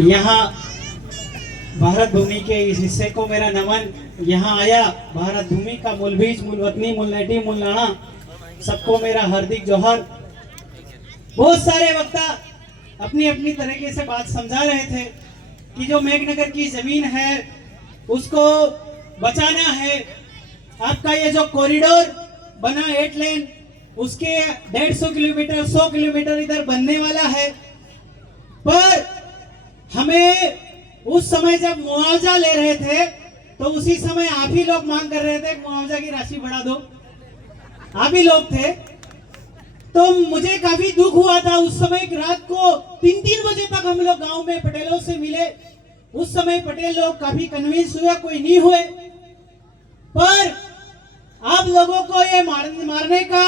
यहाँ भारत भूमि के इस हिस्से को मेरा नमन। यहाँ आया भारत भूमि का मूल बीज, मूल वतनी, मूल नेटी, मूल नाना, सबको मेरा हार्दिक जोहर। बहुत सारे वक्ता अपनी अपनी तरीके से बात समझा रहे थे कि जो मेघनगर की जमीन है उसको बचाना है। आपका ये जो कॉरिडोर बना 8 लेन, उसके 150 किलोमीटर 100 किलोमीटर इधर बनने वाला है। पर हमें उस समय जब मुआवजा ले रहे थे तो उसी समय आप ही लोग मांग कर रहे थे मुआवजा की राशि बढ़ा दो, आप ही लोग थे। तो मुझे काफी दुख हुआ था उस समय। रात को 3-3 बजे तक हम लोग गांव में पटेलों से मिले। उस समय पटेल लोग काफी कन्विंस हुए, कोई नहीं हुए। पर आप लोगों को ये मारने का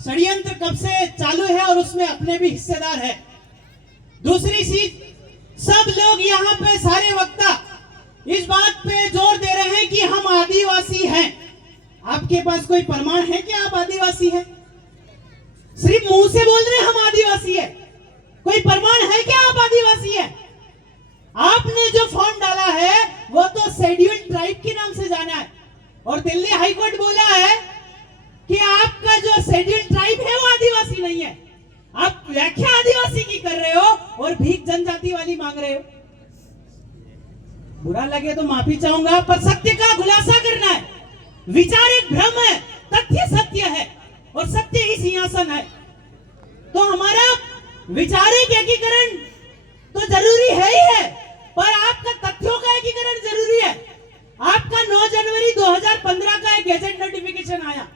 षड्यंत्र कब से चालू है और उसमें अपने भी हिस्सेदार है। दूसरी चीज, सब लोग यहाँ पे सारे वक्ता इस बात पे जोर दे रहे हैं कि हम आदिवासी हैं। आपके पास कोई प्रमाण है कि आप आदिवासी हैं? सिर्फ मुंह से बोल रहे हैं हम आदिवासी है, कोई प्रमाण है क्या आप आदिवासी है? आपने जो फॉर्म डाला है वो तो शेड्यूल्ड ट्राइब के नाम से जाना है और दिल्ली हाईकोर्ट बोला है कि आपका जो शेड्यूल्ड ट्राइब है वो आदिवासी नहीं है। आप व्याख्या आदिवासी की कर रहे हो और भीख जनजाति वाली मांग रहे हो। बुरा लगे तो माफी चाहूंगा, पर सत्य का खुलासा करना है। विचार एक भ्रम है, तथ्य सत्य है और सत्य ही सिंहासन है। तो हमारा विचारिक एकीकरण तो जरूरी है ही है, पर आपका तथ्यों का एकीकरण जरूरी है। आपका 9 जनवरी 2015 का एक गैजेट नोटिफिकेशन आया,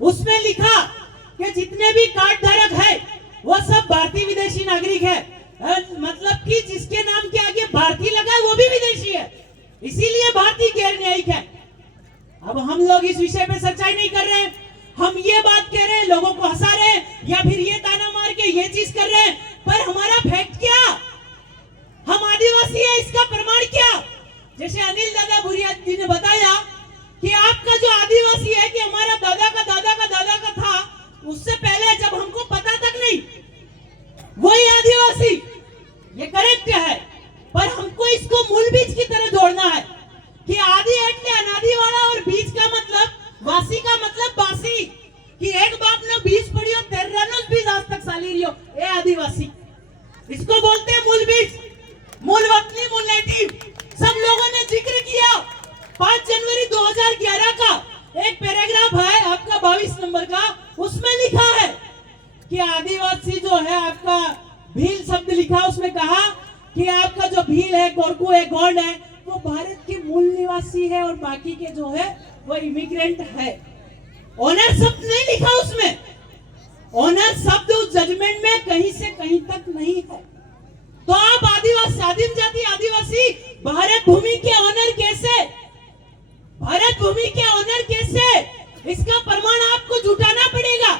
उसमें लिखा कि जितने भी कार्ड धारक है वो सब भारतीय विदेशी नागरिक है। मतलब कि जिसके नाम के आगे भारतीय लगा है वो भी विदेशी है, इसीलिए भारतीय गैर न्यायिक है। अब हम लोग इस विषय पे सच्चाई नहीं कर रहे हैं, हम ये बात कह रहे हैं, लोगों को हंसा रहे हैं या फिर ये ताना मार के ये चीज कर रहे हैं। पर हमारा फैक्ट क्या, हम आदिवासी है, इसका प्रमाण क्या? जैसे अनिल दादा भूरिया जी ने बताया कि आपका जो आदिवासी है कि हमारा दादा का दादा का दादा का था, उससे पहले जब हमको पता तक नहीं, वही आदिवासी, ये करेक्ट है। पर हमको इसको मूल बीज की तरह जोड़ना है कि आदि एटले अनादि वाला और बीज का मतलब वासी का मतलब बासी, कि एक बाप ने बीज पढ़ियो तेरनो बीज आज तक साली रियो, ए आदिवासी। इसको बोलते हैं मूल बीज, मूल वतनी, मूल नेटिव। सब लोगों ने जिक्र किया। 5 जनवरी 2011 का एक पैराग्राफ है आपका 22 नंबर का, उसमें लिखा है कि आदिवासी जो है, आपका भील शब्द लिखा, उसमें कहा कि आपका जो भील है, कोरकू है, गौंड है, वो भारत के मूल निवासी है और बाकी के जो है वो इमिग्रेंट है। ऑनर शब्द नहीं लिखा उसमें, ऑनर शब्द उस जजमेंट में कहीं से कहीं तक नहीं है। तो आप आदिवासी, आदिम जाति आदिवासी भारत भूमि के ऑनर कैसे? भारत भूमि के ऑनर कैसे? इसका प्रमाण आपको जुटाना पड़ेगा।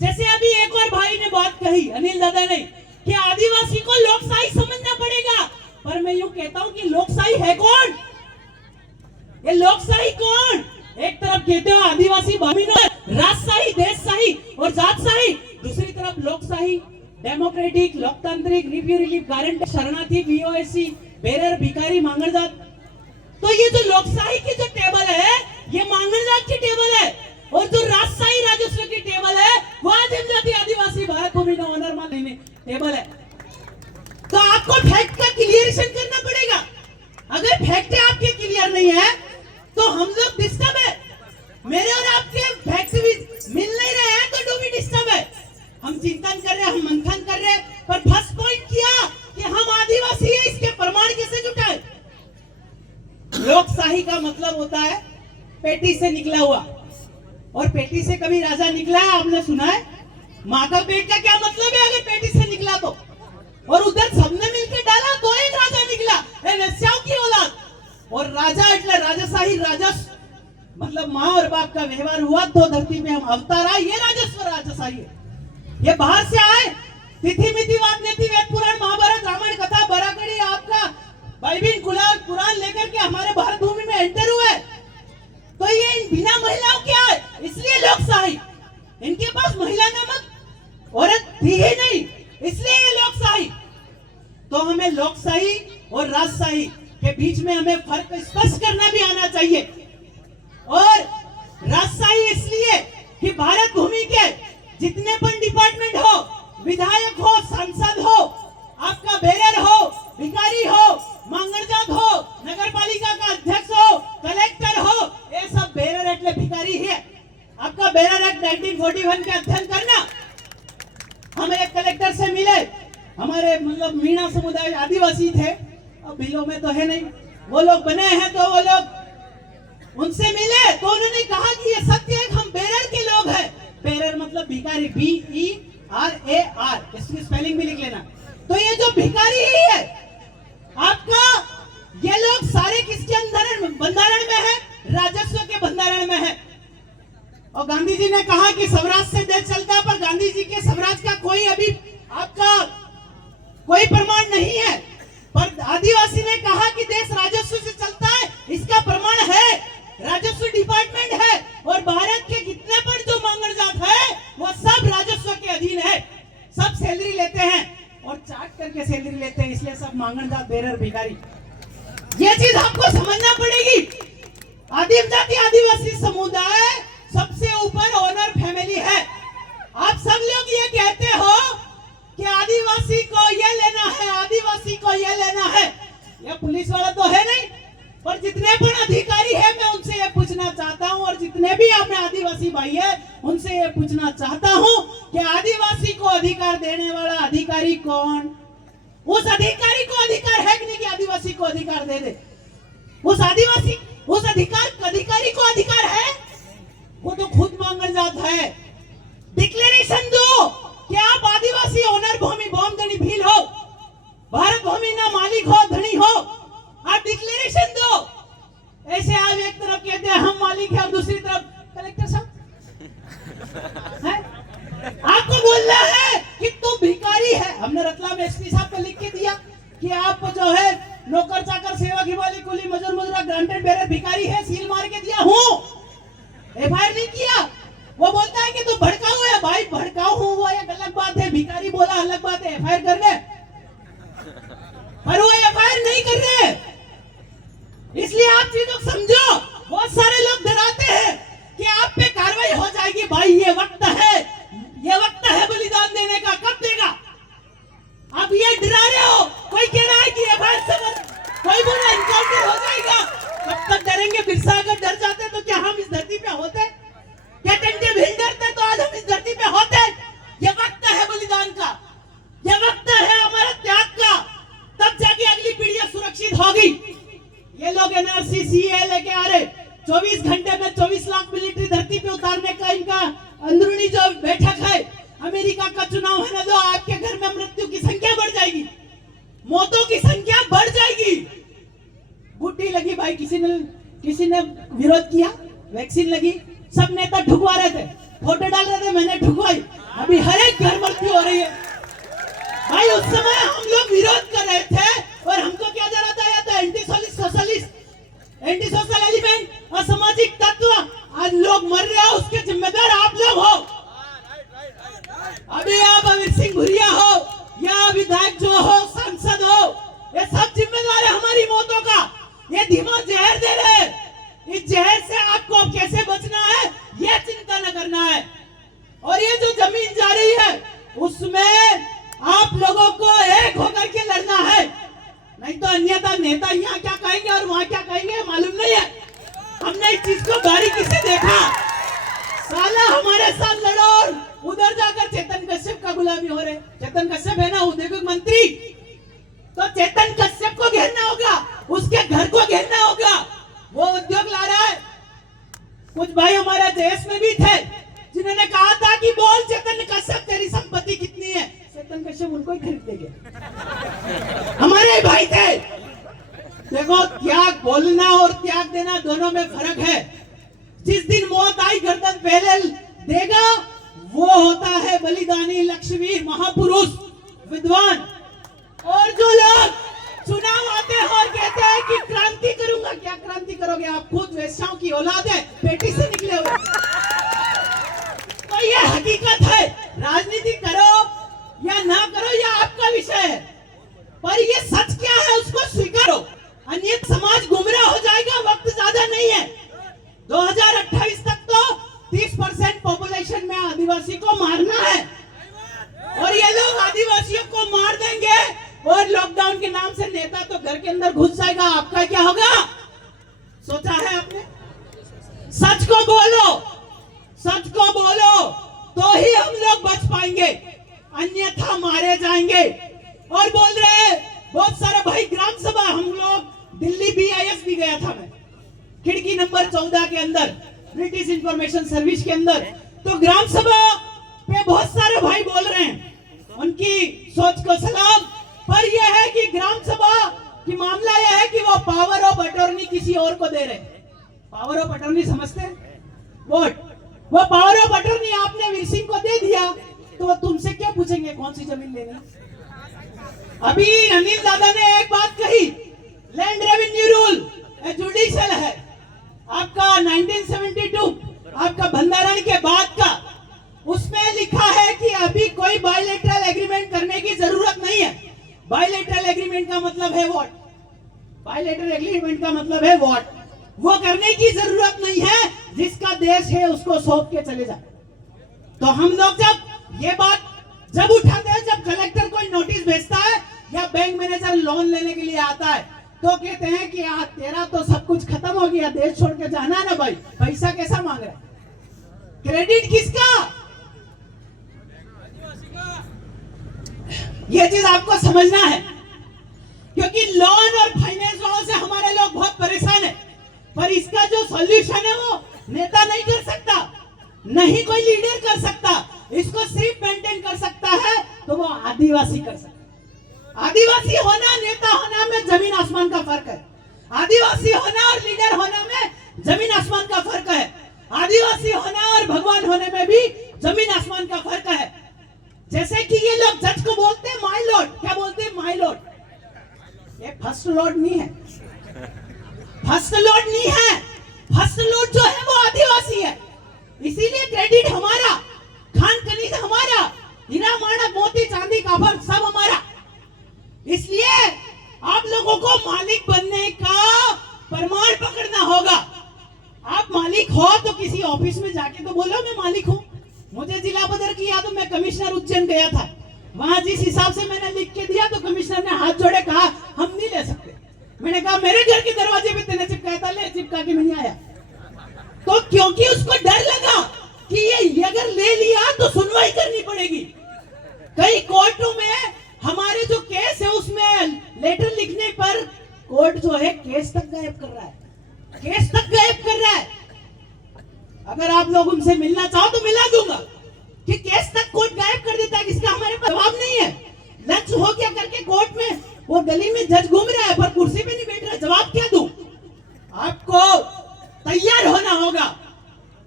जैसे अभी एक और भाई ने बात कही, अनिल दादा ने, कि आदिवासी को लोकशाही समझना पड़ेगा। पर मैं यूं कहता हूं कि लोकशाही है कौन? ये लोकशाही कौन? एक तरफ कहते हो आदिवासी राजशाही, देशशाही और जातशाही, दूसरी तरफ लोकशाही, डेमोक्रेटिक, लोकतांत्रिक, रिव्यू रिलीफ, गारंटी, शरणार्थी, वीओएससी, बेरर, भिखारी, मांगड़ जात। तो ये जो लोकशाही की जो टेबल है ये मांगड़ जात की टेबल है, और जो राजशाही राजस्व की टेबल है वो आदिम जाति आदिवासी भारत भूमि का ऑनर मानने टेबल है। तो आपको फैक्ट का क्लियरेशन करना पड़ेगा। अगर फैक्ट आपके क्लियर नहीं है तो हम लोग डिस्टर्ब है। मेरे और आपके फैक्ट भी मिल नहीं रहे हैं तो डू भी डिस्टर्ब है। हम चिंतन कर रहे हैं, हम मंथन कर रहे हैं, पर फर्स्ट पॉइंट किया कि हम आदिवासी है, इसके प्रमाण कैसे जुटाए? लोकशाही का मतलब होता है पेटी से निकला हुआ, और पेटी से कभी राजा निकला है आपने सुना है? माँ का पेट का क्या मतलब है अगर पेटी से निकला तो? और उधर सबने मिलकर डाला तो एक राजा निकला, वेश्याओं की औलाद। और राजा એટલે राजशाही, राजस्व मतलब माँ और बाप का व्यवहार हुआ तो धरती में हम अवतार आए, ये राजस्व राजशाही है। ये बाहर से आए, तिथि मिति वाद नीति वेद पुराण महाभारत रामायण कथा बराकड़ी आपका बाइबिल कुरान लेकर के हमारे भारत भूमि में एंटर हुए। तो ये बिना महिलाओं के आए, इसलिए लोकशाही। इनके पास महिला नामक औरत थी ही नहीं, इसलिए ये लोकशाही। तो हमें लोकशाही और राजशाही के बीच में हमें फर्क स्पष्ट करना भी आना चाहिए। और राजशाही इसलिए कि भारत भूमि के जितने पण डिपार्टमेंट हो, विधायक हो, सांसद हो, आपका बेरर हो, भिखारी हो, मांगणजात हो, नगर पालिका का अध्यक्ष हो, कलेक्टर हो, ये सब बेरर एटले भिखारी है। आपका बेरर एक्ट 1941 के अध्ययन करना। हम एक कलेक्टर से मिले, हमारे मतलब मीणा समुदाय आदिवासी थे, अब बिलों में तो है नहीं, वो लोग बने हैं, तो वो लोग उनसे मिले तो उन्होंने कहा कि ये सत्य है, हम बेरर के लोग हैं। बेरर मतलब भिखारी, BERAR, इसकी स्पेलिंग भी लिख लेना। तो ये जो भिखारी ही है आपका, ये लोग सारे किसके बंधारण में है? राजस्व के बंधारण में है। और गांधी जी ने कहा कि स्वराज से देश चलता है, पर गांधी जी के स्वराज का कोई अभी आपका कोई प्रमाण नहीं है। पर आदिवासी ने कहा कि देश राजस्व से चलता है, इसका प्रमाण है, राजस्व डिपार्टमेंट है। और भारत के कितने पर जो मांगणजात है वो सब राजस्व के अधीन है, सब सैलरी लेते हैं और चाट करके सैलरी लेते हैं, इसलिए सब मांगणजात, बेरर, भिखारी। ये चीज आपको समझना पड़ेगी। आदिम जाति आदिवासी समुदाय सबसे ऊपर ओनर फैमिली है। आप सब लोग ये कहते हो कि आदिवासी को ये लेना है, आदिवासी को ये लेना है। ये पुलिस वाला तो है नहीं, पर जितने भी अधिकारी है मैं उनसे ये पूछना चाहता हूँ, और जितने भी अपने आदिवासी भाई है उनसे ये पूछना चाहता हूँ कि आदिवासी को अधिकार देने वाला अधिकारी कौन? उस अधिकारी को अधिकार है कि नहीं कि आदिवासी को अधिकार दे दे? उस आदिवासी, उस अधिकारी को अधिकार है? वो तो खुद मांगणजात है। डिक्लेरेशन दो कि आप आदिवासी ओनर भूमि धनी भील हो, भारत भूमि ना मालिक हो, धनी हो, आप डिक्लेरेशन दो। ऐसे आप एक तरफ कहते हैं हम मालिक हैं और दूसरी तरफ कलेक्टर साहब आपको बोलना है कि तू भिखारी है। हमने रतलाम एसपी साहब को लिख के दिया कि आप जो है नौकर चाकर सेवा की वाली कुली मजदूर मुजरा ग्रांटेड बेरर भिखारी है, सील मार के दिया हूँ, एफआईआर नहीं किया। वो बोलता है कि तू भड़काऊ है। भाई भड़काऊ हूँ वो एक अलग बात है, भिखारी बोला अलग बात है, एफआईआर कर रहे, पर वो एफआईआर नहीं कर रहे। इसलिए आप चीजों को समझो। बहुत सारे लोग डराते हैं कि आप पे कार्रवाई हो जाएगी। भाई ये वक्त है बलिदान देने का, कब देगा? आप ये डरा रहे हो। कोई कह रहा है कि एफआईआर से कोई बोला इनकाउंटर हो जाएगा, कब तक डरेंगे? बिरसा अगर डर जाते तो क्या हम इस धरती पे होते? क्या टंटे भील डरते तो आज हम इस धरती पे होते? ये वक्त है बलिदान का, ये वक्त है हमारा त्याग का, तब जाके अगली पीढ़ियां सुरक्षित होगी। ये लोग एनआरसी सीए लेके आ रहे, 24 घंटे में 24 लाख मिलिट्री धरती पे उतारने का इनका अंदरूनी जो बैठक है। अमेरिका का चुनाव है ना, जो आपके घर में मृत्यु की संख्या बढ़ जाएगी, मौतों की संख्या बढ़ जाएगी। बुड्ढी लगी भाई, किसी ने विरोध किया, वैक्सीन लगी, सब नेता ठुकवा रहे थे, फोटो डाल रहे थे, मैंने ठुकवाई। अभी हर एक घर मृत्यु हो रही है। भाई उस समय हम लोग विरोध कर रहे थे और हमको क्या जा रहा था, या तो एंटी सोशल एलिमेंट, असामाजिक तत्व, आज लोग मर रहे हो उसके जिम्मेदार आप लोग हो। अभी आप अमीर सिंह भुरिया हो या विधायक जो हो, सांसद हो, ये सब जिम्मेदार है हमारी मौतों का। ये धीमा जहर दे रहे, इस जहर से आपको कैसे बचना है ये चिंता न करना है। और ये जो जमीन जा रही है उसमें आप लोगों को एक होकर के लड़ना है, नहीं तो अन्यथा नेता यहाँ क्या कहेंगे और वहाँ क्या कहेंगे मालूम नहीं है। हमने इस चीज को बारीकी से देखा। साला हमारे साथ लड़ो और उधर जाकर चेतन कश्यप का गुलामी हो रहे। चेतन कश्यप है ना उद्योग मंत्री, तो चेतन कश्यप को घेरना होगा, उसके घर को घेरना होगा। वो उद्योग ला रहा है। कुछ भाई हमारे देश में भी थे जिन्होंने कहा था कि बोल चेतन कश्यप तेरी संपत्ति कितनी है, चेतन कश्यप उनको ही खरीद लेंगे। हमारे भाई थे। देखो त्याग बोलना और त्याग देना दोनों में फर्क है। जिस दिन मौत आई गर्दन पहले देगा वो होता है बलिदानी, लक्ष्मी, महापुरुष, विद्वान। और जो लोग चुनाव आते हैं और कहते हैं कि क्रांति करूंगा, क्या क्रांति करोगे? आप खुद वैश्याओं की औलाद है, पेटी से निकले हुए। तो ये हकीकत है। राजनीति करो या ना करो ये आपका विषय है, पर पर ये सच क्या है उसको स्वीकारो, अन्यथा समाज गुमराह हो जाएगा। वक्त ज्यादा नहीं है, 2028 तक तो 30% पॉपुलेशन में आदिवासी को मारना है और ये लोग आदिवासियों को मार देंगे और लॉकडाउन के नाम से नेता तो घर के अंदर घुस जाएगा। आपका क्या होगा, सोचा है आपने? सच को बोलो, सच को बोलो तो ही हम लोग बच पाएंगे, अन्यथा मारे जाएंगे। और बोल रहे हैं बहुत सारे भाई ग्राम सभा, हम लोग दिल्ली BIS भी गया था मैं, खिड़की नंबर 14 के अंदर, ब्रिटिश इंफॉर्मेशन सर्विस के अंदर, तो ग्राम सभा पे बहुत सारे भाई बोल रहे हैं, उनकी सोच को सलाम। पर यह है कि ग्राम सभा की मामला यह है कि वो पावर ऑफ अटॉर्नी किसी और को दे रहे हैं। पावर ऑफ अटॉर्नी समझते हैं? वोट, वो पावर ऑफ अटॉर्नी आपने वीर सिंह को दे दिया तो वो तुमसे क्या पूछेंगे कौन सी जमीन लेनी। अभी अनिल दादा ने एक बात कही, लैंड रेवेन्यू रूल जुडिशियल है आपका 1972 आपका बंधारण के बाद का, उसमें लिखा है कि अभी कोई बायलैटरल एग्रीमेंट करने की जरूरत नहीं है। बायलैटरल एग्रीमेंट का मतलब है वोट, बायलैटरल एग्रीमेंट का मतलब है वोट, वो करने की जरूरत नहीं है, जिसका देश है उसको सौंप के चले जाए। तो हम लोग जब ये बात जब उठाते हैं, जब कलेक्टर कोई नोटिस भेजता है या बैंक मैनेजर लोन लेने के लिए आता है तो कहते हैं कि तेरा तो सब कुछ खत्म हो गया, देश छोड़ के जाना ना भाई, पैसा कैसा मांग रहा है, क्रेडिट किसका? ये चीज आपको समझना है, क्योंकि लोन और फाइनेंस लॉ से हमारे लोग बहुत परेशान है। पर इसका जो सॉल्यूशन है वो नेता नहीं कर सकता, नहीं कोई लीडर कर सकता, इसको सिर्फ मेंटेन कर सकता है तो वो आदिवासी कर सकता है। आदिवासी होना नेता होना में जमीन आसमान का फर्क है, आदिवासी होना और लीडर होना में जमीन आसमान का फर्क है, आदिवासी होना और भगवान होने में भी जमीन आसमान का फर्क है। जैसे कि ये लोग जज को बोलते हैं माय लॉर्ड, क्या बोलते हैं माय लॉर्ड, ये फर्स्ट लॉर्ड नहीं है, फर्स्ट लॉर्ड नहीं है, फर्स्ट लॉर्ड जो है वो आदिवासी है। इसीलिए क्रेडिट हमारा, खान खनीज हमारा, हीरा माणक मोती चांदी काफर सब हमारा। इसलिए आप लोगों को मालिक बनने का प्रमाण पकड़ना होगा। आप मालिक हो तो किसी ऑफिस में जाके तो बोलो मैं मालिक हूं। मुझे जिला बदर किया तो मैं कमिश्नर उज्जैन गया था, वहां जिस हिसाब से मैंने लिख के दिया तो कमिश्नर ने हाथ जोड़े कहा हम नहीं ले सकते। मैंने कहा मेरे घर के दरवाजे पे तेने चिपकाया था, ले चिपका के नहीं आया। तो क्योंकि उसको डर लगा कि ये अगर ले लिया तो सुनवाई करनी पड़ेगी। कई कोर्टों में हमारे जो केस है उसमें लेटर लिखने पर कोर्ट जो है केस तक गायब कर रहा है, केस तक गायब कर रहा है। अगर आप लोग उनसे मिलना चाहो तो मिला दूंगा कि केस तक कोर्ट गायब कर देता है, इसका हमारे पास जवाब नहीं है। लंच हो गया करके कोर्ट में वो गली में जज घूम रहा है पर कुर्सी पे नहीं बैठ रहा, जवाब क्या दूं? आपको तैयार होना होगा।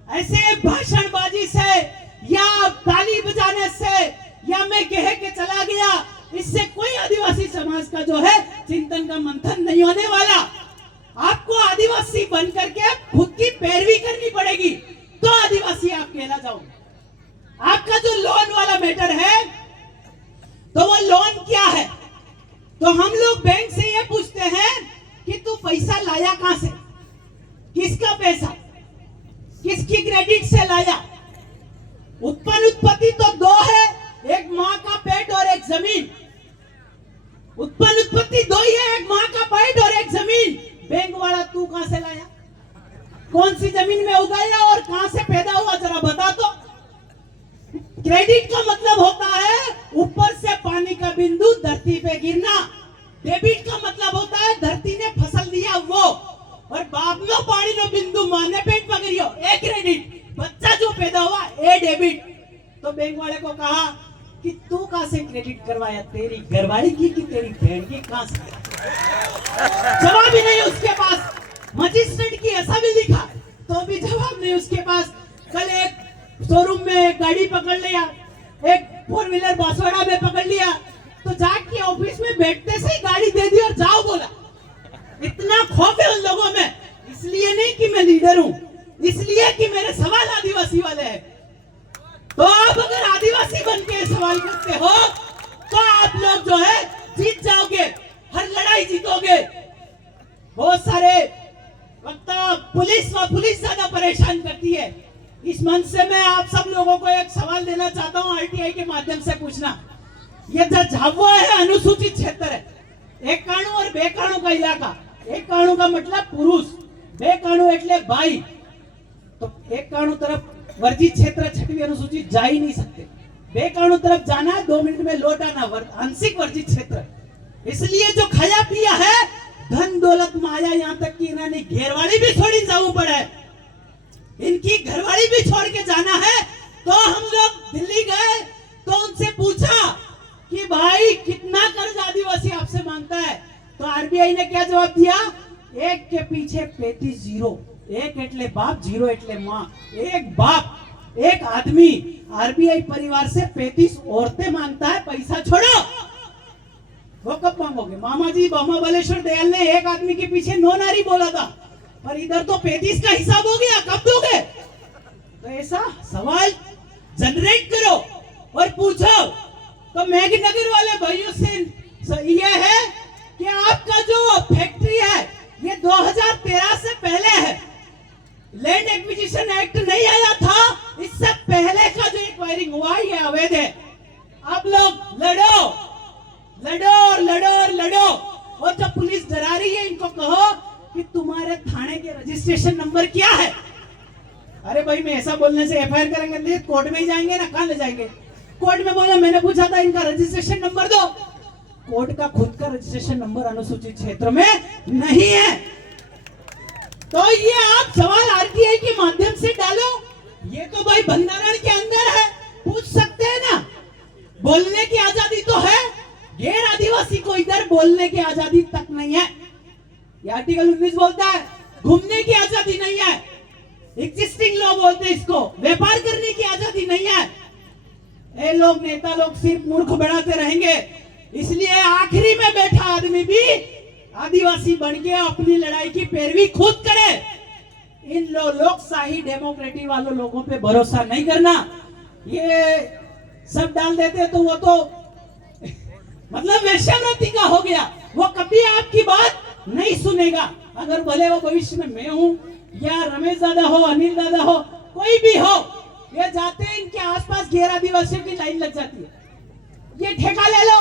ऐसे भाषणबाजी से या ताली बजाने से या मैं कह के चला गया, इससे कोई आदिवासी समाज का जो है चिंतन का मंथन नहीं होने वाला। आपको आदिवासी बन करके खुद की पैरवी करनी पड़ेगी तो आदिवासी आप कहला जाओगे। आपका जो लोन वाला मैटर है तो वो लोन क्या है, तो हम लोग बैंक से ये पूछते हैं कि तू पैसा लाया कहां से, किसका पैसा, किसकी क्रेडिट से लाया। उत्पत्ति तो दो है, एक माँ का पेट और एक जमीन। उत्पत्ति दो ही है, एक माँ का पेट और एक जमीन। बैंक वाला तू कहां से लाया, कौन सी जमीन में उगाया और कहां से पैदा हुआ, जरा बता तो। क्रेडिट का मतलब होता है ऊपर से पानी का बिंदु धरती पे गिरना। डेबिट का मतलब होता है धरती ने फसल दिया वो, और बाप नो पानी नो बिंदु माने पेट पकड़ियो, ए क्रेडिट, बच्चा जो पैदा हुआ ए डेबिट। तो बैंक वाले को कहा कि तू कहां से क्रेडिट करवाया, तेरी घरवाली की कि तेरी बहन की, कहां से? जवाब ही नहीं उसके पास। मजिस्ट्रेट की ऐसा भी लिखा तो भी जवाब नहीं उसके पास। कल एक शोरूम में गाड़ी पकड़ लिया, एक 4 व्हीलर बांसवाड़ा में पकड़ लिया, तो जाके ऑफिस में बैठते से ही गाड़ी दे दी और जाओ बोला। इतना खौफ है उन लोगों में, इसलिए नहीं कि मैं लीडर हूं, इसलिए कि मेरे सवाल आदिवासी वाले हैं। तो आप अगर आदिवासी बन के सवाल करते हो तो आप लोग जो है जीत जाओगे। होगे। बहुत सारे वक्ता पुलिस ज्यादा परेशान करती है। इस मंच से मैं आप सब लोगों को एक सवाल देना चाहता हूं, आरटीआई के माध्यम से पूछना। ये जो झाबुआ है अनुसूचित क्षेत्र है, एक काणु और बे काणु का इलाका। एक काणु का मतलब पुरुष, बे काणु એટલે भाई। तो एक काणु तरफ वर्जित क्षेत्र 6वीं अनुसूचित जा ही नहीं सकते। बे काणु तरफ जाना है, 2 मिनट में लौट आना, आंशिक वर्जित क्षेत्र। इसलिए जो खाया पिया है, धन दौलत माया, यहाँ तक कि इन्होंने घेरवाड़ी भी छोड़ी जाऊ पड़ा है। इनकी घरवाड़ी भी छोड़ के जाना है। तो हम लोग दिल्ली गए तो उनसे पूछा कि भाई कितना कर्ज आदिवासी आपसे मांगता है। तो आरबीआई ने क्या जवाब दिया? एक के पीछे 35 जीरो, एक एटले बाप, जीरो एटले माँ। एक बाप, एक आदमी आरबीआई परिवार से 35 औरतें मांगता है पैसा। छोड़ो, वो कब मांगोगे? मामा जी बामा बालेश्वर दयाल ने एक आदमी के पीछे 9 नारी बोला था, पर इधर तो 35 का हिसाब हो गया, कब दोगे? तो ऐसा सवाल जनरेट करो और पूछो। तो मेघनगर वाले भाइयों से ये है कि आपका जो फैक्ट्री है ये 2013 से पहले है। लैंड एक्विजिशन एक्ट नहीं आया था, इससे पहले का जो एक्वायरिंग हुआ ये अवैध है। आप लोग लड़ो लड़ो और लड़ो और लड़ो। और जब पुलिस डरा रही है, इनको कहो कि तुम्हारे थाने के रजिस्ट्रेशन नंबर क्या है। अरे भाई, मैं ऐसा बोलने से एफआईआर करेंगे, कोर्ट में ही जाएंगे ना, कहां ले जाएंगे? कोर्ट में बोला मैंने पूछा था इनका रजिस्ट्रेशन नंबर दो। कोर्ट का खुद का रजिस्ट्रेशन नंबर अनुसूचित क्षेत्र में नहीं है। तो ये आप सवाल आरटीआई के माध्यम से डालो। ये तो भाई बंधारण के अंदर है, पूछ सकते हैं ना। बोलने की आजादी तो है, गैर आदिवासी को इधर बोलने की आजादी तक नहीं है। ये आर्टिकल 19 बोलता है घूमने की आजादी नहीं है। एग्जिस्टिंग लॉ बोलते हैं इसको, व्यापार करने की आजादी नहीं है। ये लोग नेता लोग सिर्फ मूर्ख बनाते रहेंगे। इसलिए आखिरी में बैठा आदमी भी आदिवासी बन के अपनी लड़ाई की पैरवी खुद करे। इन लोकशाही डेमोक्रेटिक वालों लोगों पे भरोसा नहीं करना। ये सब डाल देते तो वो तो मतलब वेश्यावृत्ति का हो गया। वो कभी आपकी बात नहीं सुनेगा। अगर भले वो भविष्य में मैं हूं या रमेश दादा हो, अनिल दादा हो, कोई भी हो, ये जाते हैं इनके आसपास गैर आदिवासियों की लाइन लग जाती है। ये ठेका ले लो,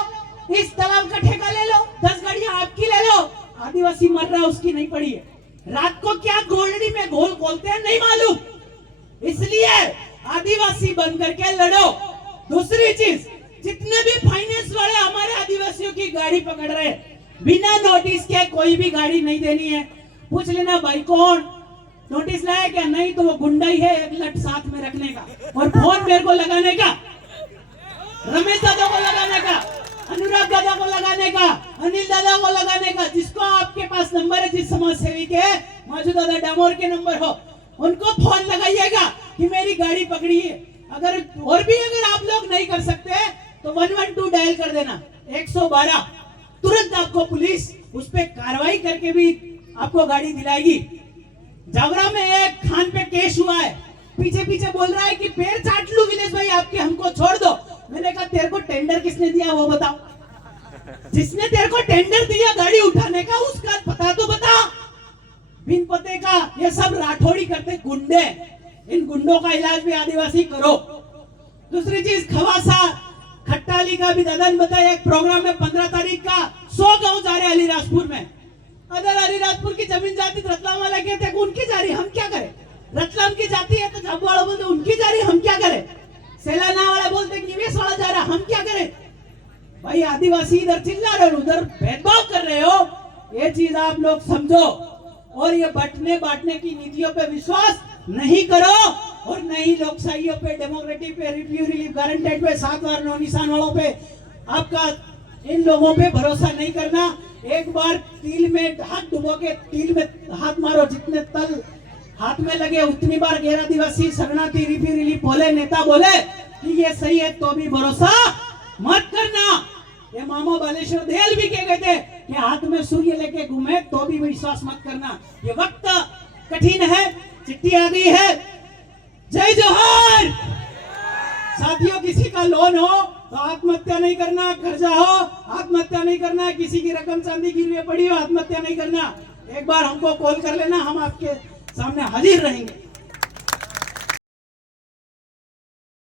इस तालाब का ठेका ले लो, 10 गाड़ियां आपकी ले लो। आदिवासी मर रहा है, उसकी नहीं पड़ी है। रात को क्या गोलड़ी में घोल खोलते हैं नहीं मालूम। इसलिए आदिवासी बन करके लड़ो। दूसरी चीज, जितने भी फाइनेंस वाले हमारे आदिवासियों की गाड़ी पकड़ रहे हैं, बिना नोटिस के कोई भी गाड़ी नहीं देनी है। पूछ लेना भाई कौन नोटिस लाया क्या? नहीं तो वो गुंडा ही है, एक लट साथ में रखने का और फोन मेरे को लगाने का, रमेश दादा को लगाने का, अनुराग दादा को लगाने का, अनिल दादा को लगाने का। जिसको आपके पास नंबर है, जिस समाज सेवी के माजू दादा डामोर के नंबर हो, उनको फोन लगाइएगा कि मेरी गाड़ी पकड़ी है। अगर और भी अगर आप लोग नहीं कर सकते तो 112 डायल कर देना, 112। तुरंत आपको पुलिस उस पर कार्रवाई करके भी आपको गाड़ी दिलाएगी। जावरा में एक खान पे केस हुआ है, पीछे पीछे बोल रहा है कि पैर चाट लूं विलेश भाई आपके, हमको छोड़ दो। मैंने कहा तेरे को टेंडर किसने दिया वो बताओ। जिसने तेरे को टेंडर दिया गाड़ी उठाने का, उसका पता तो बता। बिन पते का ये सब राठौड़ी करते गुंडे। इन गुंडों का इलाज भी आदिवासी करो। दूसरी चीज, खवासा खट्टाली का भी दादा ने बताया, एक प्रोग्राम में 15 तारीख का 100 गांव जा रहे हैं अलीराजपुर में। अगर अलीराजपुर की जमीन जाती रतलाम वाला कहते हैं उनकी जा रही, हम क्या करें? रतलाम की जाती है तो झाबुआ वाला बोलते उनकी जा रही, हम क्या करें? सेलाना वाला बोलते निवेश वाला जा रहा, हम क्या करें? भाई आदिवासी इधर चिल्ला रहे हो, उधर भेदभाव कर रहे हो। ये चीज आप लोग समझो और ये बंटने बांटने की नीतियों पे विश्वास नहीं करो और नहीं लोकशाहियों पे, डेमोक्रेटिक पे, रिव्यू रिलीफ गारंटेड पे, 7 बार 9 निशान वालों पे आपका इन लोगों पे भरोसा नहीं करना। एक बार तिल में हाथ डुबो के तिल में हाथ मारो, जितने तल हाथ में लगे उतनी बार गैर आदिवासी शरणार्थी रिव्यू रिलीफ बोले, नेता बोले कि ये सही है तो भी भरोसा मत करना। ये मामा बालेश्वर दयाल भी कह गए थे कि हाथ में सूर्य लेके घूमे तो भी विश्वास मत करना। ये वक्त कठिन है, चिट्ठी आ गई है। जय जोहार। साथियों, किसी का लोन हो तो आत्महत्या नहीं करना, कर्जा हो आत्महत्या नहीं करना, किसी की रकम चांदी गिरवी पड़ी हो आत्महत्या नहीं करना। एक बार हमको कॉल कर लेना, हम आपके सामने हाजिर रहेंगे।